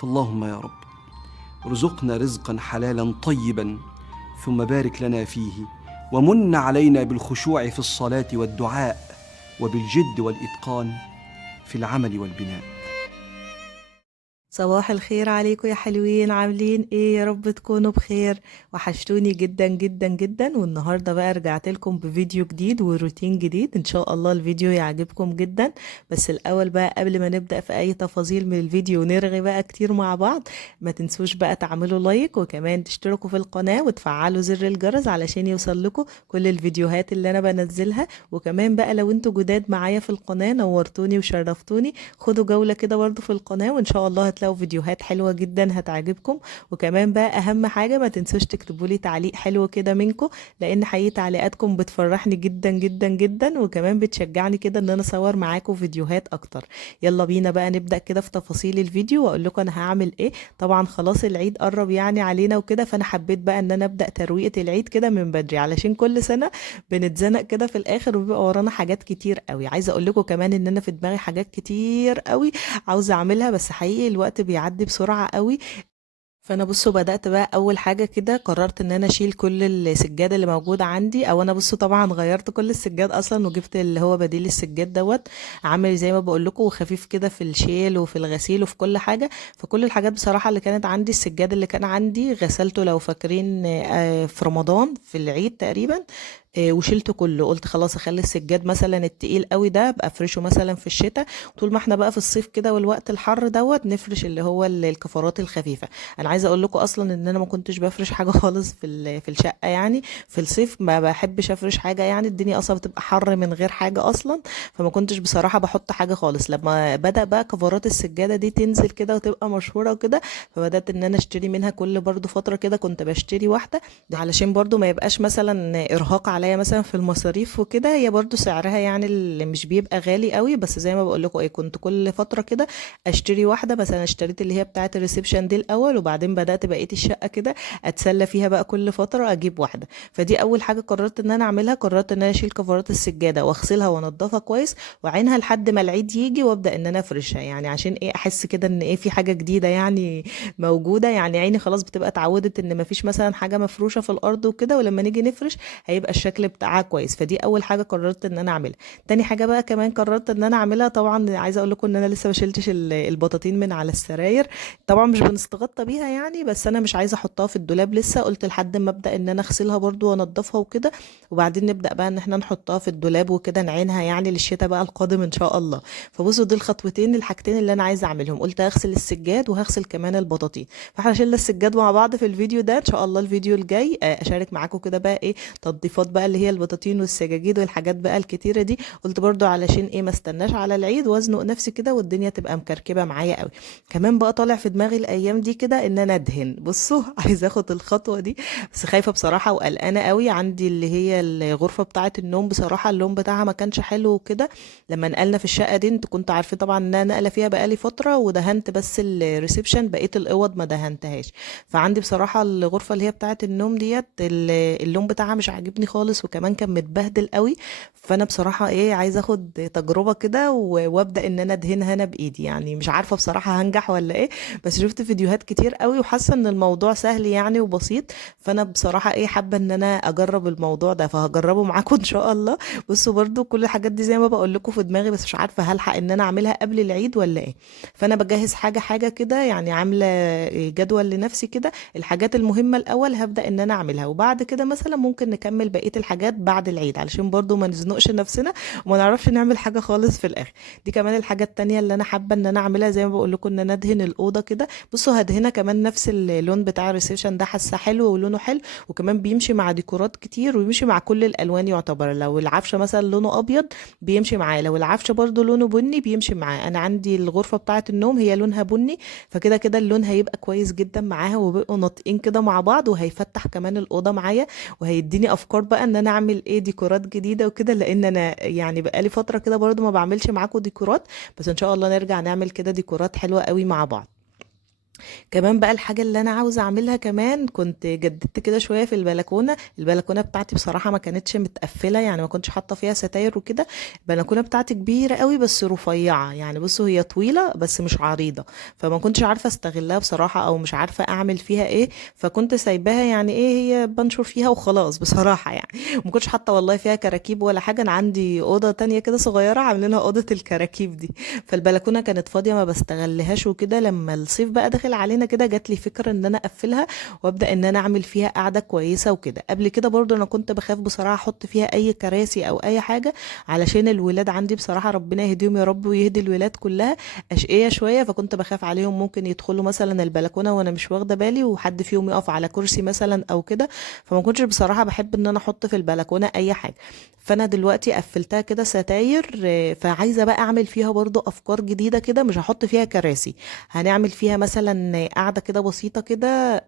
فاللهم يا رب ارزقنا رزقا حلالا طيبا، ثم بارك لنا فيه، ومن علينا بالخشوع في الصلاة والدعاء، وبالجد والإتقان في العمل والبناء. صباح الخير عليكم يا حلوين، عاملين ايه؟ يا رب تكونوا بخير. وحشتوني جدا جدا جدا. والنهارده بقى رجعت لكم بفيديو جديد وروتين جديد، ان شاء الله الفيديو يعجبكم جدا. بس الاول بقى قبل ما نبدأ في اي تفاصيل من الفيديو ونرغي بقى كتير مع بعض، ما تنسوش بقى تعملوا لايك، وكمان تشتركوا في القناة وتفعلوا زر الجرس علشان يوصل لكم كل الفيديوهات اللي انا بنزلها. وكمان بقى لو انتوا جداد معايا في القناة نورتوني وشرفتوني، خدوا جولة كده برضو في القناة، وان شاء الله هتلاقوا فيديوهات حلوة جدا هتعجبكم. وكمان بقى اهم حاجة ما تنسوش تكتبوا لي تعليق حلو كده منكم، لان حقيقي تعليقاتكم بتفرحني جدا جدا جدا، وكمان بتشجعني كده ان انا اصور معاكم فيديوهات اكتر. يلا بينا بقى نبدأ كده في تفاصيل الفيديو واقول لكم انا هعمل ايه. طبعا خلاص العيد قرب يعني علينا وكده، فانا حبيت بقى ان انا ابدأ ترويقة العيد كده من بدري، علشان كل سنة بنتزنق كده في الاخر وبيبقى ورانا حاجات كتير قوي. عايزه اقول لكم كمان ان انا في دماغي حاجات كتير قوي عاوزه اعملها، بس حقيقي الوقت بيعدي بسرعه قوي. فانا بصوا بدأت بقى اول حاجة كده، قررت ان انا اشيل كل السجاد اللي موجود عندي. او انا بصوا طبعا غيرت كل السجاد اصلا، وجبت اللي هو بديل السجاد دوت، عامل زي ما بقول لكم، وخفيف كده في الشيل وفي الغسيل وفي كل حاجة. فكل الحاجات بصراحة اللي كانت عندي، السجاد اللي كان عندي غسلته لو فاكرين في رمضان في العيد تقريبا. وشيلته كله، قلت خلاص اخلي السجاد مثلا التقيل قوي ده ابقى افرشه مثلا في الشتاء، طول ما احنا بقى في الصيف كده والوقت الحر دوت نفرش اللي هو الكفرات الخفيفه. انا عايزه اقول لكم اصلا ان انا ما كنتش بفرش حاجه خالص في الشقه يعني. في الصيف ما بحبش افرش حاجه، يعني الدنيا اصلا بتبقى حر من غير حاجه اصلا. فما كنتش بصراحه بحط حاجه خالص. لما بدا بقى كفرات السجاده دي تنزل كده وتبقى مشهوره وكده، فبدات ان انا اشتري منها كل برضو فتره كده، كنت بشتري واحده علشان برضو ما يبقاش مثلا ارهاق عليا مثلا في المصاريف وكده. هي برضو سعرها يعني اللي مش بيبقى غالي قوي، بس زي ما بقول لكم ايه، كنت كل فتره كده اشتري واحده. مثلا اشتريت اللي هي بتاعه الريسبشن دي الاول، وبعدين بدات بقيه الشقه كده اتسلى فيها بقى كل فتره اجيب واحده. فدي اول حاجه قررت ان انا اعملها، قررت ان انا اشيل كفرات السجاده واغسلها وانضفها كويس واعينها لحد ما العيد يجي، وابدا ان انا افرشها. يعني عشان ايه؟ احس كده ان ايه، في حاجه جديده يعني موجوده. يعني عيني خلاص بتبقى اتعودت ان مفيش مثلا حاجه مفروشه في الارض وكده، ولما نيجي نفرش هيبقى الشكل بتاعها كويس. فدي اول حاجه قررت ان انا اعملها. تاني حاجه بقى كمان قررت ان انا اعملها، طبعا عايزه اقول لكم ان انا لسه ما شلتش البطاطين من على السراير. طبعا مش بنستغطى بيها يعني، بس انا مش عايزه احطها في الدولاب لسه، قلت لحد ما ابدا ان انا اغسلها برضو وانضفها وكده، وبعدين نبدا بقى ان احنا نحطها في الدولاب وكده، نعينها يعني للشتاء بقى القادم ان شاء الله. فبصوا دي الخطوتين الحاجتين اللي انا عايزه اعملهم، قلت اغسل السجاد وهغسل كمان البطاطين. فاحنا شلنا السجاد مع بعض في الفيديو ده. ان شاء الله الفيديو الجاي اشارك معاكم كده بقى ايه تنظيفات بقى اللي هي البطاطين والسجاجيد والحاجات بقى الكتيره دي. قلت برضو علشان ايه ما استناش على العيد وازنق نفسي كده والدنيا تبقى مكركبه معايا قوي. كمان بقى طالع في دماغي الايام دي كده ان انا ادهن. بصوا عايزه اخد الخطوه دي، بس خايفه بصراحه وقلقانه قوي. عندي اللي هي الغرفه بتاعه النوم، بصراحه اللون بتاعها ما كانش حلو وكده. لما نقلنا في الشقه دي، انتوا كنتوا عارفين طبعا ان انا نقله فيها بقالي فتره، ودهنت بس الريسبشن، بقيه الاوض ما دهنتهاش. فعندي بصراحه الغرفه اللي هي بتاعه النوم ديت اللون بتاعها مش عاجبني خالص، وكمان كان متبهدل قوي. فانا بصراحه ايه عايزه اخد تجربه كده وابدا ان انا ادهنها انا بايدي. يعني مش عارفه بصراحه هنجح ولا ايه، بس شفت فيديوهات كتير قوي وحاسه ان الموضوع سهل يعني وبسيط. فانا بصراحه ايه حابه ان انا اجرب الموضوع ده، فهجربه معاكم ان شاء الله. بصوا برضو كل الحاجات دي زي ما بقول لكم في دماغي، بس مش عارفه هلحق ان انا اعملها قبل العيد ولا ايه. فانا بجهز حاجه حاجه كده، يعني عامله جدول لنفسي كده، الحاجات المهمه الاول هبدا ان انا اعملها، وبعد كده مثلا ممكن نكمل بقيه الحاجات بعد العيد، علشان برضو ما نزنقش نفسنا وما نعرفش نعمل حاجه خالص في الاخر. دي كمان الحاجه التانية اللي انا حابه ان انا اعملها، زي ما بقول لكم ان انا ادهن الاوضه كده. بصوا هدهنها كمان نفس اللون بتاع الريسبشن ده، حاسه حلو ولونه حلو، وكمان بيمشي مع ديكورات كتير ويمشي مع كل الالوان يعتبر. لو العفشه مثلا لونه ابيض بيمشي معاه، لو العفشه برضو لونه بني بيمشي معاه. انا عندي الغرفه بتاعه النوم هي لونها بني، فكده كده اللون هيبقى كويس جدا معاها، وبيبقوا ناطقين كده مع بعض، وهيفتح كمان الاوضه معايا، وهيديني افكار بقى ان انا اعمل ايه ديكورات جديده وكده. لان انا يعني بقالي فتره كده برضو ما بعملش معاكم ديكورات، بس ان شاء الله نرجع نعمل كده ديكورات حلوه قوي مع بعض. كمان بقى الحاجة اللي أنا عاوزة أعملها كمان، كنت جددت كده شوية في البلكونة بتاعتي بصراحة ما كانتش متقفلة، يعني ما كنتش حاطة فيها ستاير وكده. البلكونة بتاعتي كبيرة قوي بس رفيعة، يعني بصوا هي طويلة بس مش عريضة، فما كنتش عارفة استغلها بصراحة أو مش عارفة أعمل فيها إيه. فكنت سايباها يعني إيه، هي بنشر فيها وخلاص بصراحة يعني. ما كنتش حاطة والله فيها كراكيب ولا حاجة، أنا عندي أوضة تانية كده صغيرة عاملينها أوضة الكراكيب دي. فالبلكونه كانت فاضيه ما بستغلهاش وكده. لما الصيف بقى داخل علينا كده جات لي فكره ان انا اقفلها وابدا ان انا اعمل فيها قاعده كويسه وكده. قبل كده برضو انا كنت بخاف بصراحه احط فيها اي كراسي او اي حاجه، علشان الولاد عندي بصراحه ربنا يهديهم يا رب ويهدي الولاد كلها، اشقيه شويه، فكنت بخاف عليهم ممكن يدخلوا مثلا البلكونه وانا مش واخده بالي وحد فيهم يقف على كرسي مثلا او كده. فما كنتش بصراحه بحب ان انا احط في البلكونه اي حاجه. فانا دلوقتي قفلتها كده ستاير، فعايزه بقى اعمل فيها برضو افكار جديده كده. مش هحط فيها كراسي، هنعمل فيها مثلا قاعده كده بسيطه كده،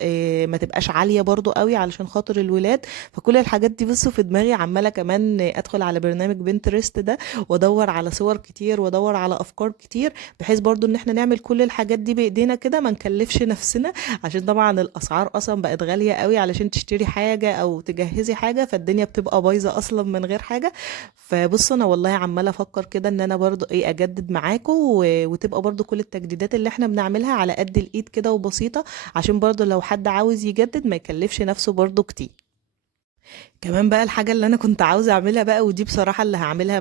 ما تبقاش عاليه برضو قوي علشان خاطر الولاد. فكل الحاجات دي بصوا في دماغي، عماله كمان ادخل على برنامج بنترست ده وادور على صور كتير وادور على افكار كتير، بحيث برضو ان احنا نعمل كل الحاجات دي بايدينا كده، ما نكلفش نفسنا. عشان طبعا الاسعار اصلا بقت غاليه قوي علشان تشتري حاجه او تجهزي حاجه، فالدنيا بتبقى بايظه اصلا من غير حاجه. فبصوا انا والله عماله افكر كده ان انا برضو ايه اجدد معاكم، وتبقى برضو كل التجديدات اللي احنا بنعملها على قد الايد كده وبسيطه، عشان برضو لو حد عاوز يجدد ما يكلفش نفسه برضو كتير. كمان بقى الحاجة اللي أنا كنت عاوزة أعملها بقى، ودي بصراحة اللي هعملها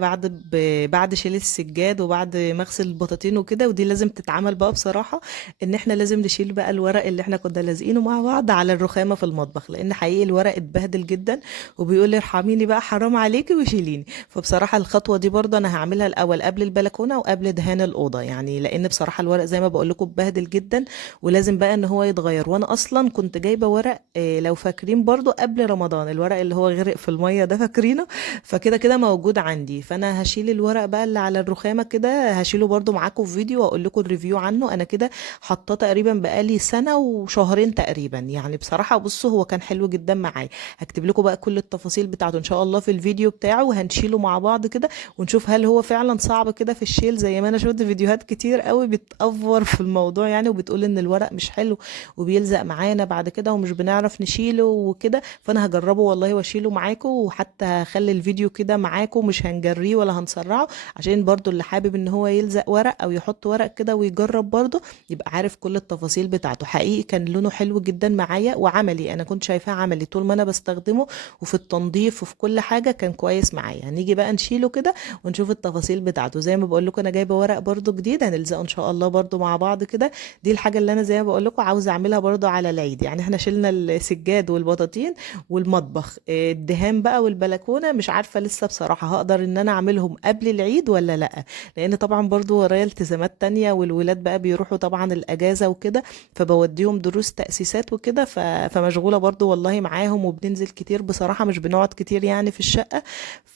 بعد شيل السجاد وبعد ما أغسل البطاطين وكده، ودي لازم تتعمل بقى بصراحة، إن إحنا لازم نشيل بقى الورق اللي إحنا كنا لازقينه مع بعض على الرخامة في المطبخ، لأن حقيقي الورق اتبهدل جدا وبيقول لي ارحميني بقى حرام عليكي وشيليني. فبصراحة الخطوة دي برضه أنا هعملها الأول قبل البلكونة وقبل دهان الأوضة، يعني لأن بصراحة الورق زي ما بقول لكم اتبهدل جدا ولازم بقى إن هو يتغير. وأنا أصلا كنت جايبة ورق، لو فاكرين برضه قبل رمضان، الورق اللي هو غرق في المية ده فاكرينه، فكده كده موجود عندي. فانا هشيل الورق بقى اللي على الرخامة كده، هشيله برضو معاكم في فيديو واقول لكم الريفيو عنه. انا كده حطاه تقريبا بقالي سنة وشهرين تقريبا، يعني بصراحة بصوا هو كان حلو جدا معايا. هكتب لكم بقى كل التفاصيل بتاعته ان شاء الله في الفيديو بتاعه، وهنشيله مع بعض كده ونشوف هل هو فعلا صعب كده في الشيل، زي ما انا شفت فيديوهات كتير قوي بتأفور في الموضوع يعني، وبتقول ان الورق مش حلو وبيلزق معانا بعد كده ومش بنعرف نشيله وكده. فانا هجربه والله واشيله معاكم، وحتى هخلي الفيديو كده معاكم مش هنجريه ولا هنسرعه، عشان برضو اللي حابب ان هو يلزق ورق او يحط ورق كده ويجرب برضو يبقى عارف كل التفاصيل بتاعته. حقيقي كان لونه حلو جدا معايا وعملي، انا كنت شايفاه عملي طول ما انا بستخدمه، وفي التنظيف وفي كل حاجة كان كويس معايا. هنيجي بقى نشيله كده ونشوف التفاصيل بتاعته. زي ما بقول لكم انا جايبه ورق برضو جديد هنلزقه ان شاء الله برضو مع بعض كده. دي الحاجة اللي انا زي ما بقول لكم عاوزه اعملها برضو على العيد، يعني احنا شلنا السجاد والبطاطين والمطبخ، الدهان بقى والبلكونه مش عارفه لسه بصراحه هقدر ان انا اعملهم قبل العيد ولا لا، لان طبعا برضو ورايا التزامات تانية، والولاد بقى بيروحوا طبعا الاجازه وكده، فبوديهم دروس تاسيسات وكده، فمشغوله برضو والله معاهم وبننزل كتير بصراحه، مش بنقعد كتير يعني في الشقه.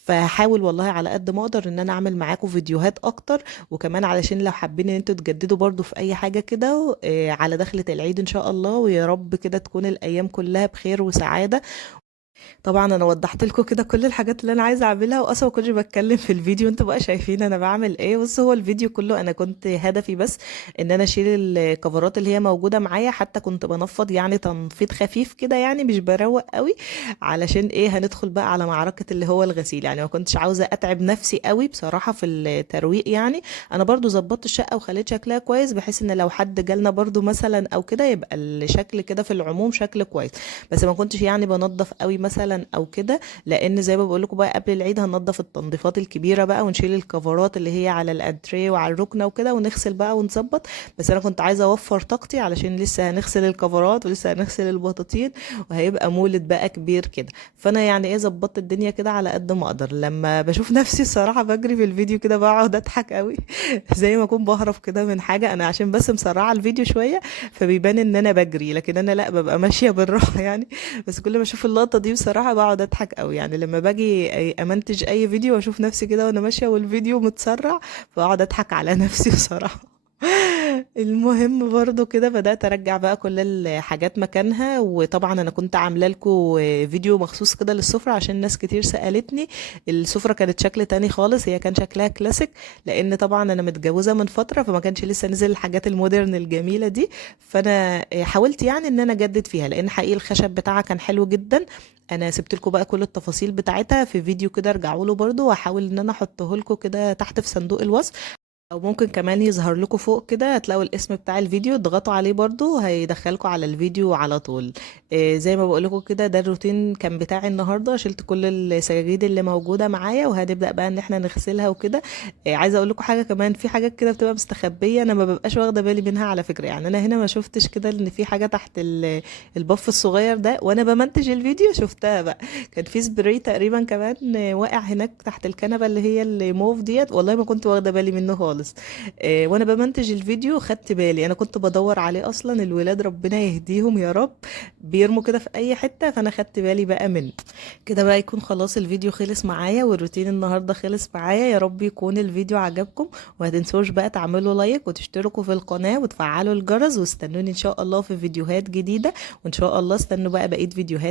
فحاول والله على قد ما اقدر ان انا اعمل معاكم فيديوهات اكتر، وكمان علشان لو حابين ان انتوا تجددوا برضو في اي حاجه كده على دخلة العيد ان شاء الله، ويا رب كده تكون الايام كلها بخير وسعاده. طبعا انا وضحت لكم كده كل الحاجات اللي انا عايزه اعملها، واصلا ما كنتش بتكلم في الفيديو، انتوا بقى شايفين انا بعمل ايه. بس هو الفيديو كله انا كنت هدفي بس ان انا اشيل الكفرات اللي هي موجوده معايا، حتى كنت بنفض يعني تنفيض خفيف كده، يعني مش بروق قوي، علشان ايه هندخل بقى على معركه اللي هو الغسيل. يعني ما كنتش عاوزه اتعب نفسي قوي بصراحه في الترويق يعني. انا برضو ظبطت الشقه وخليت شكلها كويس، بحيث ان لو حد جالنا برضو مثلا او كده يبقى الشكل كده في العموم شكل كويس. بس ما كنتش يعني بنظف قوي مثلا او كده، لان زي ما بقول لكم بقى قبل العيد هننضف التنظيفات الكبيره بقى، ونشيل الكفرات اللي هي على الانتريه وعلى الركنه وكده، ونغسل بقى ونظبط. بس انا كنت عايزه اوفر طاقتي علشان لسه هنغسل الكفرات ولسه هنغسل البطاطين، وهيبقى مولد بقى كبير كده. فانا يعني ايه ظبطت الدنيا كده على قد ما اقدر. لما بشوف نفسي الصراحه بجري في الفيديو كده بقعد اضحك قوي زي ما اكون بهرب كده من حاجه، انا عشان بس مسرعه الفيديو شويه فبيبان ان انا بجري، لكن انا لا ببقى ماشيه بالراحه يعني. بس كل ما اشوف اللقطه دي بصراحه بقعد اضحك قوي، يعني لما باجي امنتج اي فيديو واشوف نفسي كده وانا ماشيه والفيديو متسرع، بقعد اضحك على نفسي بصراحه. المهم برضو كده بدأت ارجع بقى كل الحاجات مكانها. وطبعا انا كنت عامله لكم فيديو مخصوص كده للسفرة عشان ناس كتير سألتني. السفرة كانت شكل تاني خالص، هي كان شكلها كلاسيك، لان طبعا انا متجوزة من فترة فما كانش لسه نزل الحاجات المودرن الجميلة دي. فانا حاولت يعني ان انا اجدد فيها، لان حقيقي الخشب بتاعها كان حلو جدا. انا سبت لكم بقى كل التفاصيل بتاعتها في فيديو كده، ارجعوا له برضو، واحاول ان انا احطه لكم كده تحت في صندوق الوصف، او ممكن كمان يظهر لكم فوق كده، هتلاقوا الاسم بتاع الفيديو، اضغطوا عليه برضو هيدخلكم على الفيديو على طول. زي ما بقول لكم كده، ده الروتين كان بتاعي النهارده. شلت كل السجاجيد اللي موجوده معايا، وهنبدا بقى ان احنا نغسلها وكده. عايزه اقول لكم حاجه كمان، في حاجات كده بتبقى مستخبيه انا ما ببقاش واخده بالي منها على فكره. يعني انا هنا ما شفتش كده ان في حاجه تحت البف الصغير ده، وانا بمنتج الفيديو شفتها بقى. كان في سبراي تقريبا كمان واقع هناك تحت الكنبه اللي هي الموف ديت، والله ما كنت واخده بالي منه خالص. وانا بمنتج الفيديو خدت بالي، انا كنت بدور عليه اصلا. الولاد ربنا يهديهم يا رب، بيرموا كده في اي حته، فانا خدت بالي بقى منه. كده بقى يكون خلاص الفيديو خلص معايا، والروتين النهارده خلص معايا. يا رب يكون الفيديو عجبكم، وما تنسوش بقى تعملوا لايك وتشتركوا في القناه وتفعلوا الجرس، واستنوني ان شاء الله في فيديوهات جديده. وان شاء الله استنوا بقى بقيه فيديوهات